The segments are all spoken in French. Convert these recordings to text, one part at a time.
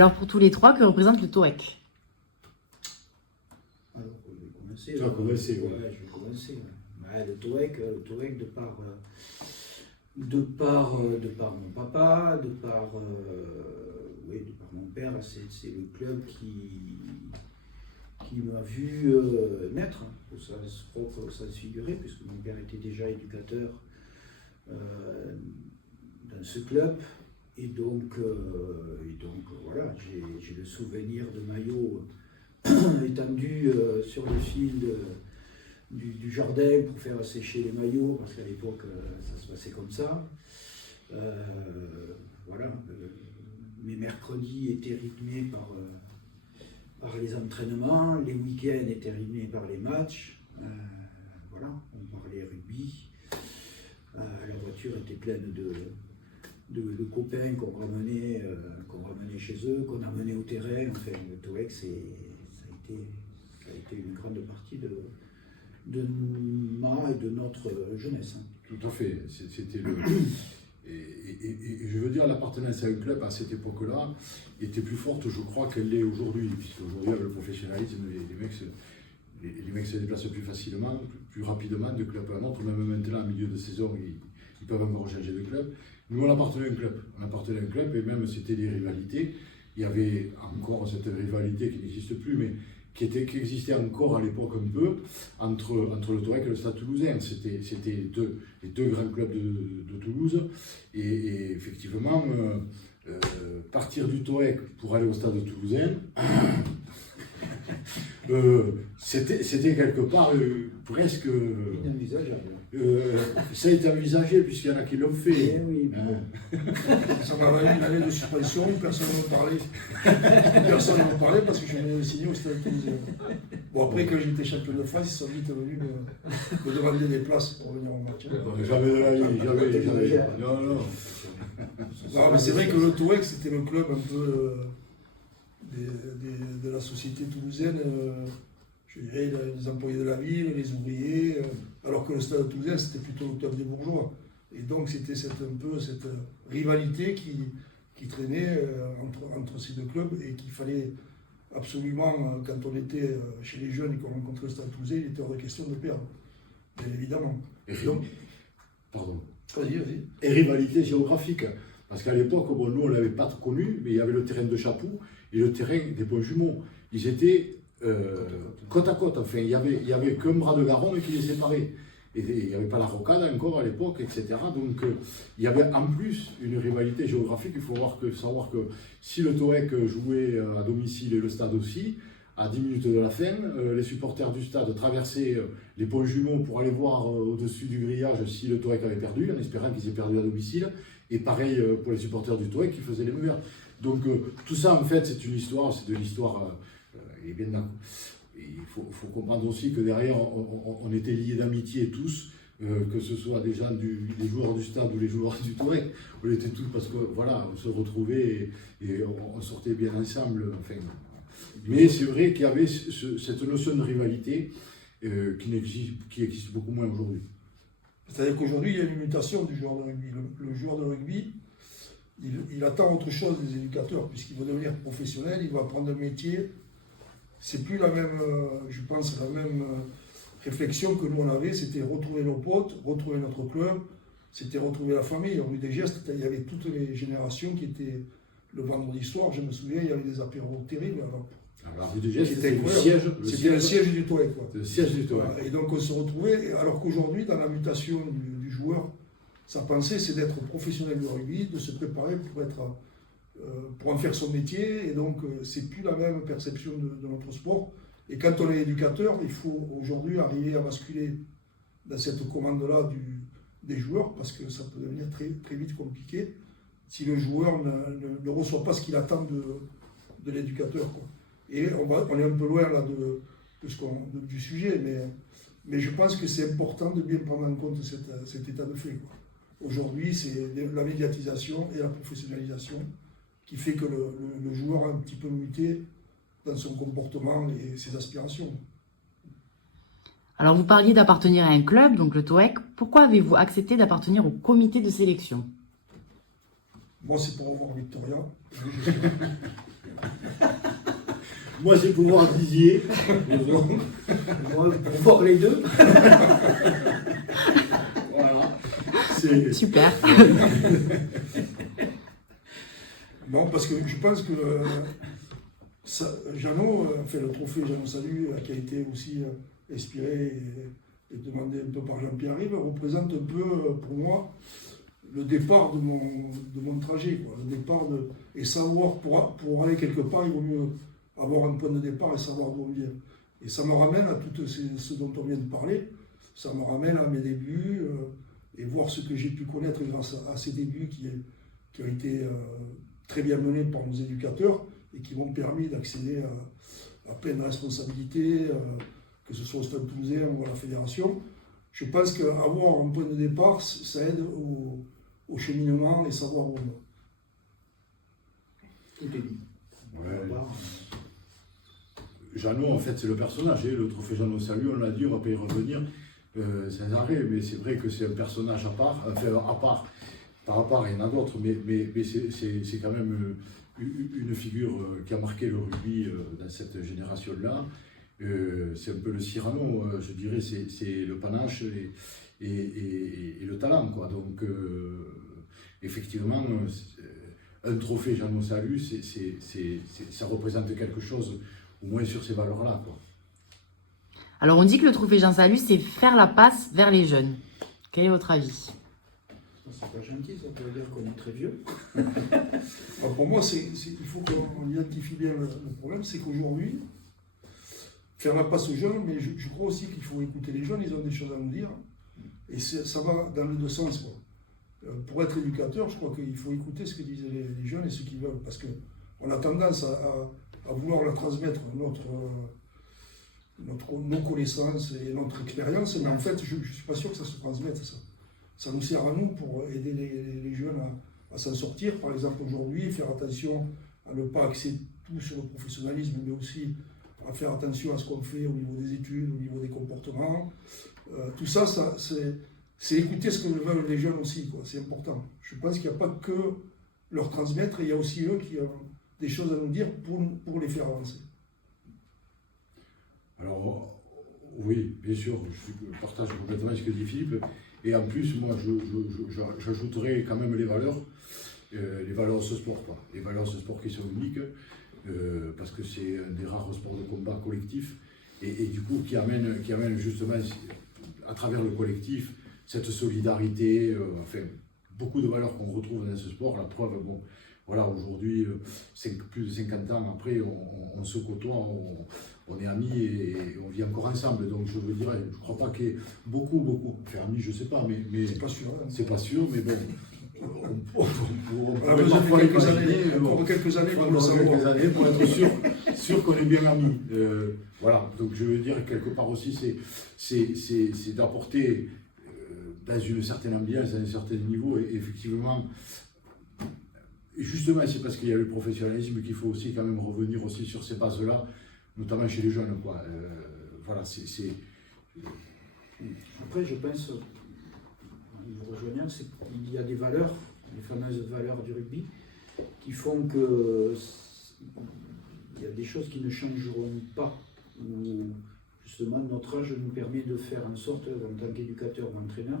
alors pour tous les trois, que représente le TOEC? Alors, je vais commencer. Tu vas commencer, ouais. Ouais, je vais commencer. Ouais, le TOEC de par mon papa, de par mon père, c'est le club qui m'a vu naître. Ça, je crois que ça se figurait, puisque mon père était déjà éducateur dans ce club. Et donc voilà, j'ai le souvenir de maillots étendus sur le fil du jardin pour faire sécher les maillots, parce qu'à l'époque ça se passait comme ça. Voilà, mes mercredis étaient rythmés par les entraînements, les week-ends étaient rythmés par les matchs. Voilà, on parlait rugby. La voiture était pleine de copains qu'on ramenait chez eux, qu'on amenait au terrain. Enfin, le TOEC, ça a été une grande partie de ma et de notre jeunesse. Tout à fait. C'était le... Et je veux dire, l'appartenance à un club à cette époque-là était plus forte, je crois, qu'elle l'est aujourd'hui. Puisqu'aujourd'hui, avec le professionnalisme, les mecs se déplacent plus facilement, plus rapidement de club à un autre. Même maintenant, en milieu de saison, ils peuvent encore changer de club. Nous, on appartenait à un club. On appartenait à un club et même c'était des rivalités. Il y avait encore cette rivalité qui n'existe plus, mais qui existait encore à l'époque un peu entre le TOEC et le Stade Toulousain. C'était les deux grands clubs de Toulouse. Et effectivement, partir du TOEC pour aller au Stade Toulousain, c'était quelque part presque... Inenvisageable. Ça a été envisagé puisqu'il y en a qui l'ont fait. Eh oui, Ça m'a valu une année de suspension, personne n'en parlait. Personne n'en parlait parce que je venais de signer au Stade Toulousain. Bon, après, quand j'étais champion de France, ils sont vite venus me demander des places pour venir en match. Jamais de la vie, jamais. Non. Non, mais c'est vrai que le TOEC, c'était le club un peu de la société toulousaine. Je dirais les employés de la ville, les ouvriers, alors que le Stade Toulousain, c'était plutôt le club des bourgeois. Et donc, c'était un peu cette rivalité qui traînait entre ces deux clubs et qu'il fallait absolument, quand on était chez les jeunes et qu'on rencontrait le Stade Toulousain, il était hors de question de perdre, bien évidemment. Donc, pardon. Vas-y. Et rivalité géographique. Parce qu'à l'époque, bon, nous, on ne l'avait pas connu, mais il y avait le terrain de Chapoux et le terrain des Ponts-Jumeaux. Ils étaient côte à côte. Enfin, il y avait qu'un bras de Garonne qui les séparait. Et il n'y avait pas la rocade encore à l'époque, etc. Donc, il y avait en plus une rivalité géographique. Il faut savoir que si le TOEC jouait à domicile et le stade aussi, à 10 minutes de la fin, les supporters du stade traversaient les ponts jumeaux pour aller voir au-dessus du grillage si le TOEC avait perdu, en espérant qu'ils aient perdu à domicile. Et pareil pour les supporters du TOEC qui faisaient les meilleurs. Donc tout ça, en fait, c'est une histoire, c'est de l'histoire. Il faut comprendre aussi que derrière, on était liés d'amitié tous, que ce soit des gens, des joueurs du stade ou les joueurs du TOEC. On était tous parce que voilà, on se retrouvait et on sortait bien ensemble. Enfin, mais c'est vrai qu'il y avait cette notion de rivalité qui existe beaucoup moins aujourd'hui. c'est-à-dire qu'aujourd'hui, il y a une mutation du joueur de rugby. Le joueur de rugby, il attend autre chose des éducateurs, puisqu'il va devenir professionnel, il va apprendre un métier. C'est plus la même, je pense, la même réflexion que nous on avait, c'était retrouver nos potes, retrouver notre club, c'était retrouver la famille. Rue des Gestes, il y avait toutes les générations qui étaient le vendredi soir, je me souviens, il y avait des apéros terribles. Alors, rue des Gestes, c'était le siège du TOEC. Le siège du TOEC. Et donc on se retrouvait, alors qu'aujourd'hui, dans la mutation du joueur, sa pensée c'est d'être professionnel de rugby, de se préparer pour en faire son métier, et donc c'est plus la même perception de notre sport. Et quand on est éducateur, il faut aujourd'hui arriver à basculer dans cette commande-là des joueurs, parce que ça peut devenir très, très vite compliqué si le joueur ne reçoit pas ce qu'il attend de l'éducateur. Et on est un peu loin là du sujet, mais je pense que c'est important de bien prendre en compte cet état de fait. Aujourd'hui, c'est la médiatisation et la professionnalisation qui fait que le joueur a un petit peu muté dans son comportement et ses aspirations. Alors vous parliez d'appartenir à un club, donc le TOEC. Pourquoi avez-vous accepté d'appartenir au comité de sélection? Moi, c'est pour avoir Victoria. Moi, c'est pour voir Didier. Mais bon, Moi, pour voir les deux. voilà. C'est... Super. Non, parce que je pense que Jeannot, le trophée Jeannot Salut, qui a été aussi inspiré et demandé un peu par Jean-Pierre Rive, représente un peu, pour moi, le départ de mon trajet. Quoi. Le départ et savoir, pour aller quelque part, il vaut mieux avoir un point de départ et savoir d'où on vient. Et ça me ramène à tout ce dont on vient de parler. Ça me ramène à mes débuts et voir ce que j'ai pu connaître grâce à ces débuts qui ont été très bien menés par nos éducateurs et qui m'ont permis d'accéder à plein de responsabilités, que ce soit au Stade Toulousain ou à la Fédération. Je pense qu'avoir un point de départ, ça aide au cheminement et savoir où on va. Tout est dit. Ouais. Jeannot, en fait, c'est le personnage. Le trophée Jeannot Salut, on l'a dit, on va pas y revenir sans arrêt, mais c'est vrai que c'est un personnage à part, par rapport, il y en a d'autres, mais c'est quand même une figure qui a marqué le rugby dans cette génération-là. C'est un peu le Cyrano, je dirais, c'est le panache et le talent, quoi. Donc, effectivement, un trophée Jeannot Salut, ça représente quelque chose, au moins sur ces valeurs-là, quoi. Alors, on dit que le trophée Jean Salut, c'est faire la passe vers les jeunes. Quel est votre avis? C'est pas gentil, ça veut dire qu'on est très vieux. Alors pour moi, il faut qu'on identifie bien le problème, c'est qu'aujourd'hui, faire la passe aux jeunes, mais je crois aussi qu'il faut écouter les jeunes, ils ont des choses à nous dire, et ça va dans les deux sens, quoi. Pour être éducateur, je crois qu'il faut écouter ce que disent les jeunes et ce qu'ils veulent, parce qu'on a tendance à vouloir leur transmettre nos connaissances et notre expérience, mais en fait, je ne suis pas sûr que ça se transmette, ça. Ça nous sert à nous pour aider les jeunes à s'en sortir. Par exemple, aujourd'hui, faire attention à ne pas axer tout sur le professionnalisme, mais aussi à faire attention à ce qu'on fait au niveau des études, au niveau des comportements. Tout ça, c'est écouter ce que veulent les jeunes aussi, quoi. C'est important. Je pense qu'il n'y a pas que leur transmettre, il y a aussi eux qui ont des choses à nous dire pour les faire avancer. Alors, oui, bien sûr, je partage complètement ce que dit Philippe. Et en plus, moi, j'ajouterais quand même les valeurs de ce sport, quoi. Les valeurs de ce sport qui sont uniques, parce que c'est un des rares sports de combat collectif, et du coup, qui amène justement, à travers le collectif, cette solidarité, enfin, beaucoup de valeurs qu'on retrouve dans ce sport. La preuve, bon, voilà, aujourd'hui, plus de 50 ans après, on se côtoie, on est amis et on vit encore ensemble. Donc je veux dire, je ne crois pas qu'il y ait beaucoup, enfin amis, je ne sais pas, mais C'est pas sûr. Hein. c'est pas sûr, mais bon. On Alors, pourrait parfois quelques imaginer, années, bon, encore quelques années pour le pendant savoir. quelques années pour être sûr qu'on est bien amis. Voilà, donc je veux dire, quelque part aussi, c'est d'apporter dans une certaine ambiance, à un certain niveau, et effectivement, justement, c'est parce qu'il y a le professionnalisme qu'il faut aussi quand même revenir aussi sur ces bases-là, notamment chez les jeunes, quoi. Voilà, Après, je pense, vous rejoignant, c'est qu'il y a des valeurs, les fameuses valeurs du rugby, qui font que il y a des choses qui ne changeront pas. Où, justement, notre âge nous permet de faire en sorte, en tant qu'éducateur ou entraîneur,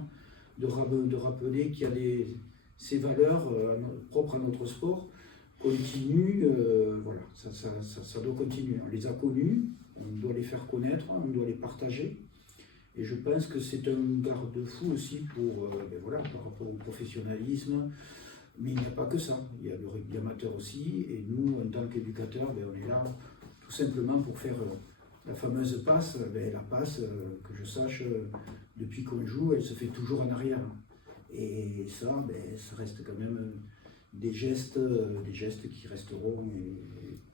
de rappeler qu'il y a ces valeurs propres à notre sport continuent, voilà, ça doit continuer. On les a connues, on doit les faire connaître, on doit les partager. Et je pense que c'est un garde-fou aussi voilà, par rapport au professionnalisme. Mais il n'y a pas que ça. Il y a le rugby amateur aussi. Et nous, en tant qu'éducateurs, on est là tout simplement pour faire la fameuse passe. La passe, que je sache, depuis qu'on joue, elle se fait toujours en arrière. Et ça, ça reste quand même des gestes qui resteront.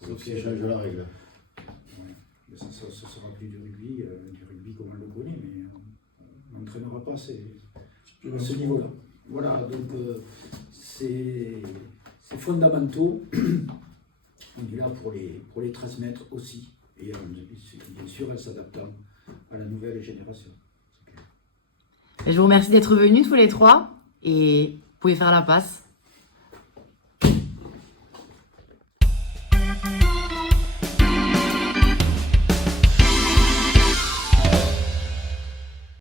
sauf si change la règle. Ouais. Ça ne sera plus du rugby comme on le connaît, mais on n'entraînera pas à ce niveau-là. Voilà, donc c'est fondamentaux. On est là pour les transmettre aussi. Et bien sûr, en s'adaptant à la nouvelle génération. Je vous remercie d'être venus tous les trois et vous pouvez faire la passe.